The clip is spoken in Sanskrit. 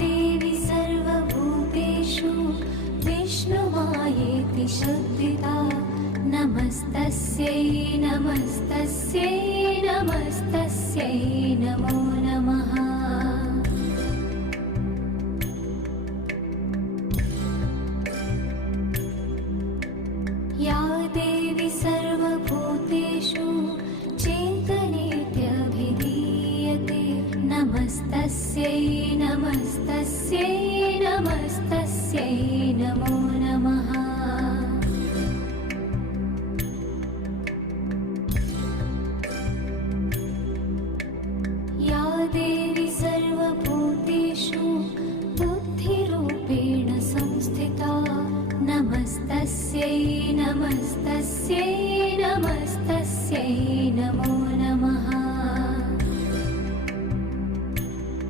देवी सर्वभूतेषु विष्णुमायेति शुद्धिता नमस्तस्यै नमस्तस्यै नमस्तस्यै नमो नमः। या देवी सर्वभूतेषु चिन्तनेत्यभिधीयते नमस्तस्यै नमस्तस्यै नमस्तस्यै नमो नमः।